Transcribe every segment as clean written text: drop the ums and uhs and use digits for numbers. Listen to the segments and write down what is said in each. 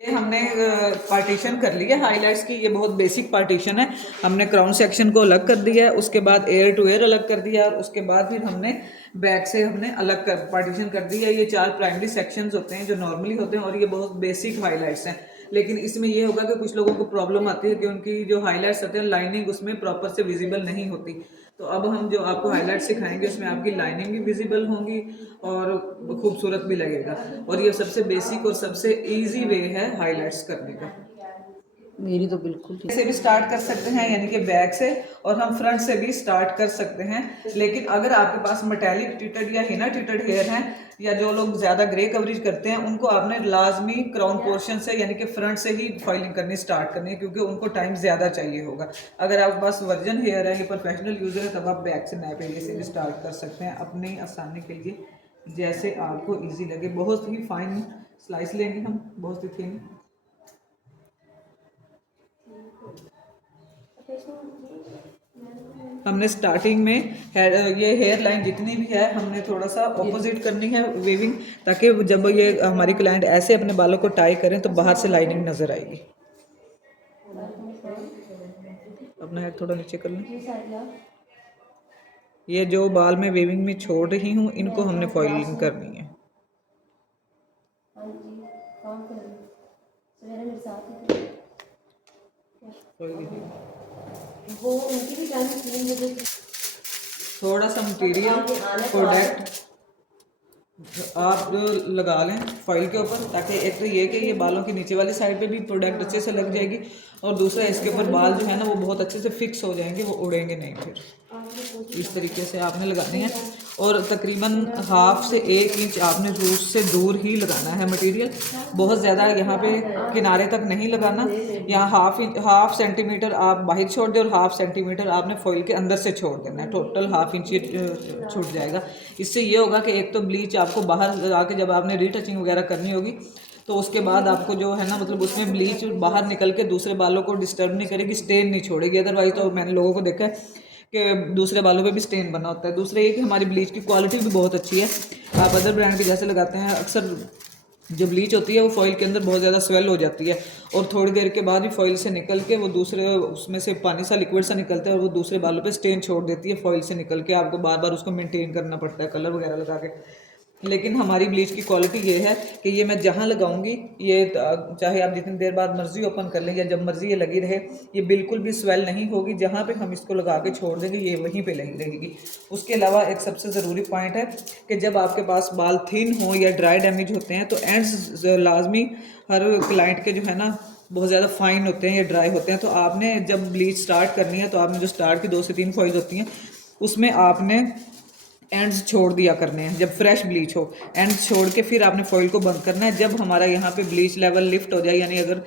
ये हमने पार्टीशन कर लिया हाइलाइट्स की। ये बहुत बेसिक पार्टीशन है। हमने क्राउन सेक्शन को अलग कर दिया है, उसके बाद एयर टू एयर अलग कर दिया, और उसके बाद फिर हमने बैक से हमने अलग कर पार्टीशन कर दी है। ये 4 प्राइमरी सेक्शंस होते हैं जो नॉर्मली होते हैं, और ये बहुत बेसिक हाइलाइट्स हैं। लेकिन इसमें ये होगा कि कुछ लोगों को प्रॉब्लम आती है कि उनकी जो हाइलाइट्स होते हैं लाइनिंग उसमें प्रॉपर से विजिबल नहीं होती। तो अब हम जो आपको हाइलाइट सिखाएंगे उसमें आपकी लाइनिंग भी विजिबल होंगी और खूबसूरत भी लगेगा। और ये सबसे बेसिक और सबसे इजी वे है हाइलाइट्स करने का। मेरी तो बिल्कुल ठीक से भी स्टार्ट कर सकते हैं, यानी कि बैक से, और हम फ्रंट से भी स्टार्ट कर सकते हैं। लेकिन अगर आपके पास मेटालिक टिटेड या हिना टिटेड हेयर हैं, या जो लोग ज़्यादा ग्रे कवरेज करते हैं, उनको आपने लाजमी क्राउन पोर्शन से यानी कि फ्रंट से ही फाइलिंग करनी स्टार्ट करनी है, क्योंकि उनको टाइम ज़्यादा चाहिए होगा। अगर आपके पास वर्जन हेयर है या प्रोफेशनल यूज़र है, तब आप बैक से नैप एरिया से भी स्टार्ट कर सकते हैं अपनी आसानी के लिए, जैसे आपको ईजी लगे। बहुत ही फाइन स्लाइस लेंगे हम, बहुत ही थिन। हमने स्टार्टिंग में ये हेयर लाइन जितनी भी है हमने थोड़ा सा ऑपोजिट करनी है वेविंग, ताकि जब ये हमारी क्लाइंट ऐसे अपने बालों को टाई करें तो बाहर से लाइनिंग नजर आएगी। अपना हेयर थोड़ा नीचे कर लें। ये जो बाल में वेविंग में छोड़ रही हूँ इनको हमने फॉइलिंग करनी है। वो उनकी भी थोड़ा सा मटेरियल प्रोडक्ट आप लगा लें फॉइल के ऊपर, ताकि एक तो ये कि ये बालों के नीचे वाली साइड पे भी प्रोडक्ट अच्छे से लग जाएगी, और दूसरा इसके ऊपर बाल जो है ना वो बहुत अच्छे से फिक्स हो जाएंगे, वो उड़ेंगे नहीं। फिर इस तरीके से आपने लगानी है, और तकरीबन 1/2 से 1 इंच आपने रूट से दूर ही लगाना है मटेरियल। बहुत ज़्यादा यहाँ पे किनारे तक नहीं लगाना। यहाँ 1/2 सेंटीमीटर आप बाहर छोड़ दें और 1/2 सेंटीमीटर आपने फॉइल के अंदर से छोड़ देना है। टोटल 1/2 इंच ये छूट जाएगा। इससे ये होगा कि एक तो ब्लीच आपको बाहर आके जब आपने रीटचिंग वगैरह करनी होगी तो उसके बाद आपको जो है ना मतलब उसमें ब्लीच बाहर निकल के दूसरे बालों को डिस्टर्ब नहीं करेगी, स्टेन नहीं छोड़ेगी। अदरवाइज तो मैंने लोगों को देखा है कि दूसरे बालों पे भी स्टेन बना होता है। दूसरा ये कि हमारी ब्लीच की क्वालिटी भी बहुत अच्छी है। आप अदर ब्रांड के जैसे लगाते हैं, अक्सर जो ब्लीच होती है वो फॉइल के अंदर बहुत ज़्यादा स्वेल हो जाती है, और थोड़ी देर के बाद ही फॉइल से निकल के वो दूसरे उसमें से पानी सा लिक्विड सा निकलता है, और वो दूसरे बालों पे स्टेन छोड़ देती है फॉइल से निकल के। आपको बार बार उसको मेंटेन करना पड़ता है कलर वगैरह लगा के। लेकिन हमारी ब्लीच की क्वालिटी ये है कि ये मैं जहाँ लगाऊंगी, ये चाहे आप जितनी देर बाद मर्जी ओपन कर लें या जब मर्जी ये लगी रहे, ये बिल्कुल भी स्वेल नहीं होगी। जहाँ पे हम इसको लगा के छोड़ देंगे ये वहीं पे लगी रहेगी। उसके अलावा एक सबसे ज़रूरी पॉइंट है कि जब आपके पास बाल थिन हो या ड्राई डैमेज होते हैं तो एंड्स लाजमी हर क्लाइंट के जो है ना बहुत ज़्यादा फाइन होते हैं या ड्राई होते हैं। तो आपने जब ब्लीच स्टार्ट करनी है तो आपने जो स्टार्ट की 2 से 3 फॉइल्स होती हैं उसमें आपने एंड्स छोड़ दिया करने हैं। जब फ्रेश ब्लीच हो एंड्स छोड़ के फिर आपने फॉइल को बंद करना है। जब हमारा यहाँ पे ब्लीच लेवल लिफ्ट हो जाए, यानी अगर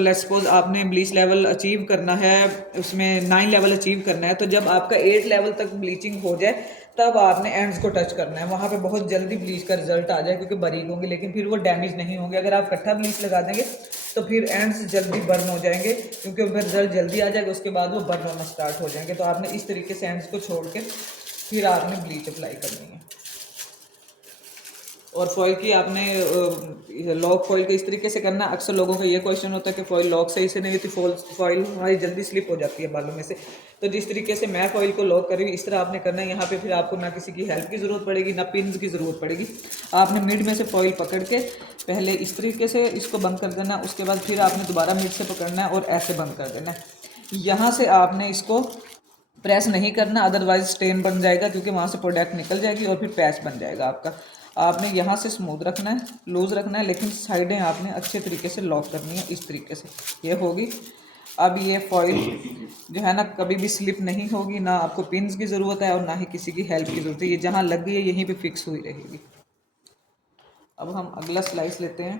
लेट्स सपोज आपने ब्लीच लेवल अचीव करना है, उसमें 9 लेवल अचीव करना है, तो जब आपका 8 लेवल तक ब्लीचिंग हो जाए तब आपने एंड्स को टच करना है। वहाँ पे बहुत जल्दी ब्लीच का रिजल्ट आ जाए, क्योंकि बारीक होंगे लेकिन फिर वो डैमेज नहीं होंगे। अगर आप इकट्ठा ब्लीच लगा देंगे तो फिर एंड्स जल्दी बर्न हो जाएंगे, क्योंकि फिर रिजल्ट जल्दी आ जाएगा, उसके बाद वो बर्न होना स्टार्ट हो जाएंगे। तो आपने इस तरीके से एंड्स को छोड़ के फिर आपने ब्लीच अप्लाई करनी है। और फॉइल की आपने लॉक फॉइल का इस तरीके से करना। अक्सर लोगों का ये क्वेश्चन होता है कि फॉइल लॉक सही से नहीं होती, फॉइल हमारी जल्दी स्लिप हो जाती है बालों में से। तो जिस तरीके से मैं फॉइल को लॉक कर रही हूँ इस तरह आपने करना है। यहाँ पे फिर आपको ना किसी की हेल्प की ज़रूरत पड़ेगी ना पिन्स की ज़रूरत पड़ेगी। आपने मिड में से फॉइल पकड़ के पहले इस तरीके से इसको बंद कर देना, उसके बाद फिर आपने दोबारा मिड से पकड़ना है और ऐसे बंद कर देना है। यहाँ से आपने इसको प्रेस नहीं करना, अदरवाइज स्टेन बन जाएगा, क्योंकि वहाँ से प्रोडक्ट निकल जाएगी और फिर पैच बन जाएगा आपका। आपने यहाँ से स्मूथ रखना है, लूज़ रखना है, लेकिन साइडें आपने अच्छे तरीके से लॉक करनी है। इस तरीके से ये होगी। अब ये फॉइल जो है ना कभी भी स्लिप नहीं होगी, ना आपको पिन्स की ज़रूरत है और ना ही किसी की हेल्प की ज़रूरत है। ये जहाँ लग गई है यहीं पर फिक्स हुई रहेगी। अब हम अगला स्लाइस लेते हैं।